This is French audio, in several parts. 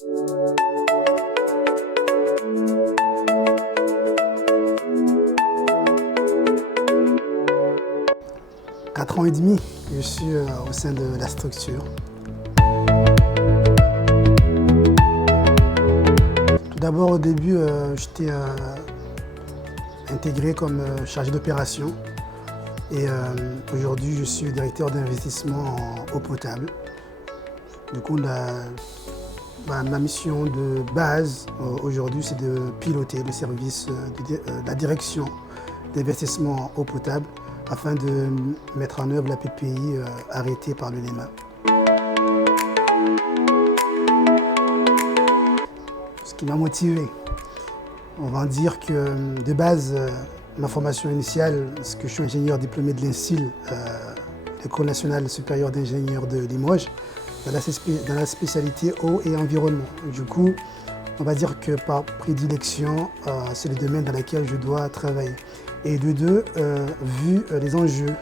4 ans et demi que je suis au sein de la structure. Tout d'abord, au début, j'étais intégré comme chargé d'opération et aujourd'hui, je suis directeur d'investissement en eau potable. Du coup, ma mission de base aujourd'hui, c'est de piloter le service de la direction d'investissement en eau potable afin de mettre en œuvre la PPI arrêtée par le LEMA. Ce qui m'a motivé, on va dire que de base, ma formation initiale, c'est que je suis ingénieur diplômé de l'INSIL, l'École nationale supérieure d'ingénieurs de Limoges, dans la spécialité eau et environnement. Du coup, on va dire que par prédilection, c'est le domaine dans lequel je dois travailler. Et de deux, vu les enjeux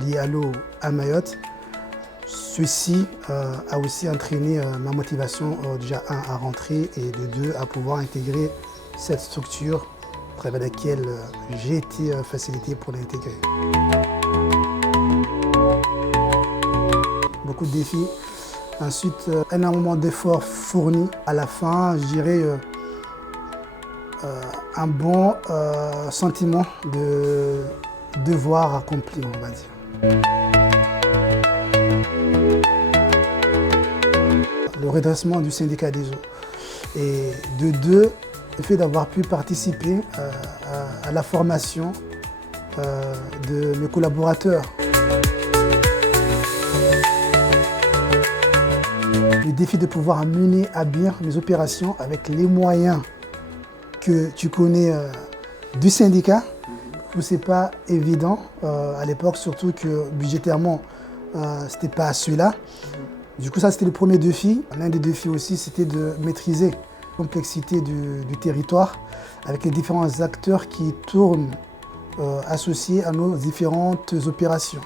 liés à l'eau à Mayotte, ceci a aussi entraîné ma motivation déjà à rentrer et de deux à pouvoir intégrer cette structure à travers laquelle j'ai été facilité pour l'intégrer. Beaucoup de défis. Ensuite, énormément d'efforts fournis. À la fin, je dirais un bon sentiment de devoir accompli, on va dire. Le redressement du syndicat des eaux. Et de deux, le fait d'avoir pu participer à la formation de mes collaborateurs. Le défi de pouvoir mener à bien mes opérations avec les moyens que tu connais du syndicat. Ce n'est pas évident à l'époque, surtout que budgétairement, ce n'était pas celui-là. Du coup, ça, c'était le premier défi. L'un des défis aussi, c'était de maîtriser la complexité du territoire avec les différents acteurs qui tournent associés à nos différentes opérations.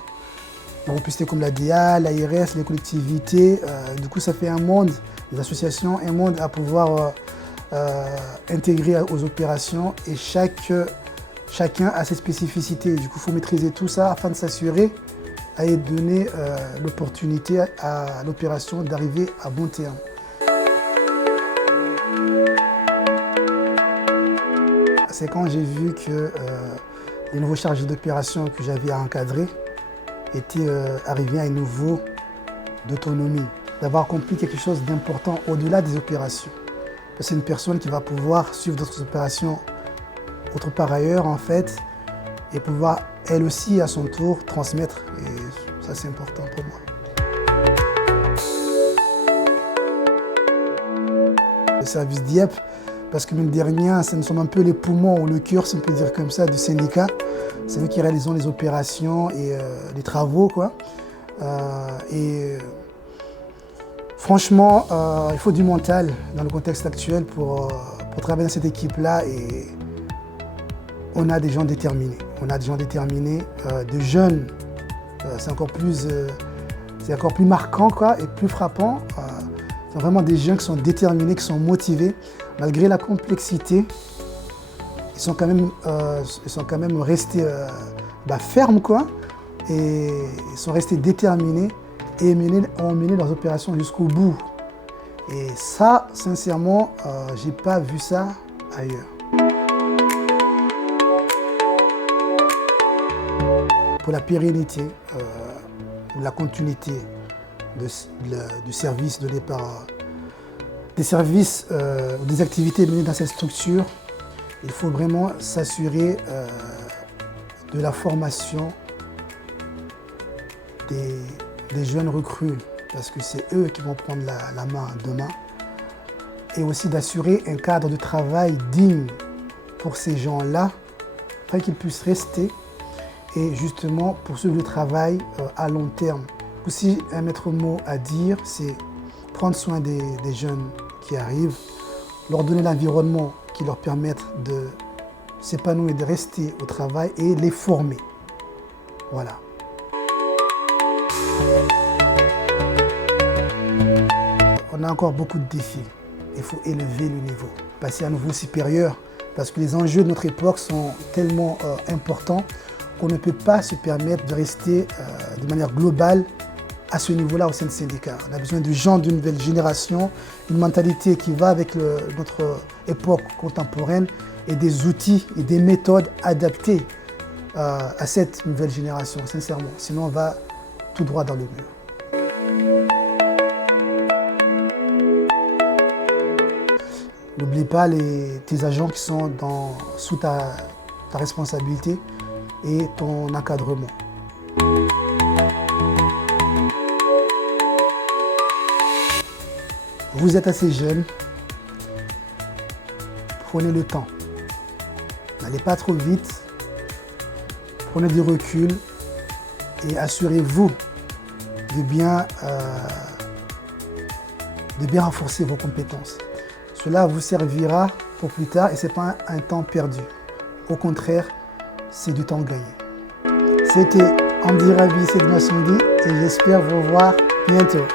Donc, c'était comme la DA, l'ARS, les collectivités. Du coup, ça fait un monde, les associations, un monde à pouvoir intégrer aux opérations et chacun a ses spécificités. Du coup, il faut maîtriser tout ça afin de s'assurer et donner l'opportunité à l'opération d'arriver à bon terme. C'est quand j'ai vu que les nouveaux chargés d'opération que j'avais à encadrer étaient arrivés à un niveau d'autonomie, d'avoir accompli quelque chose d'important au-delà des opérations. C'est une personne qui va pouvoir suivre d'autres opérations autre part ailleurs en fait et pouvoir elle aussi à son tour transmettre et ça c'est important pour moi. Le service DIEP, parce que mine de rien, nous sommes un peu les poumons ou le cœur, si on peut dire comme ça, du syndicat. C'est nous qui réalisons les opérations et les travaux, quoi. Franchement, il faut du mental dans le contexte actuel pour travailler dans cette équipe-là et on a des gens déterminés. On a des gens déterminés, de jeunes, c'est encore plus marquant quoi, et plus frappant. C'est vraiment des jeunes qui sont déterminés, qui sont motivés, malgré la complexité. Ils sont quand même restés fermes quoi, et ils sont restés déterminés et ont mené leurs opérations jusqu'au bout. Et ça, sincèrement, j'ai pas vu ça ailleurs. Pour la pérennité, la continuité du service donné par des services ou des activités menées dans cette structure, il faut vraiment s'assurer de la formation des jeunes recrues, parce que c'est eux qui vont prendre la main demain, et aussi d'assurer un cadre de travail digne pour ces gens-là, afin qu'ils puissent rester et justement poursuivre le travail à long terme. Aussi, un maître mot à dire, c'est prendre soin des jeunes qui arrivent, leur donner l'environnement qui leur permette de s'épanouir, de rester au travail et les former. Voilà. On a encore beaucoup de défis. il faut élever le niveau, passer à un niveau supérieur, parce que les enjeux de notre époque sont tellement importants qu'on ne peut pas se permettre de rester de manière globale à ce niveau-là au sein du syndicat. On a besoin de gens d'une nouvelle génération, une mentalité qui va avec notre époque contemporaine et des outils et des méthodes adaptées à cette nouvelle génération, sincèrement. Sinon, on va tout droit dans le mur. N'oublie pas tes agents qui sont sous ta responsabilité et ton encadrement. Vous êtes assez jeune, prenez le temps. N'allez pas trop vite, prenez du recul et assurez-vous de bien renforcer vos compétences. Cela vous servira pour plus tard et ce n'est pas un temps perdu. Au contraire, c'est du temps gagné. C'était Andy Rabi Sedmasoundi et j'espère vous voir bientôt.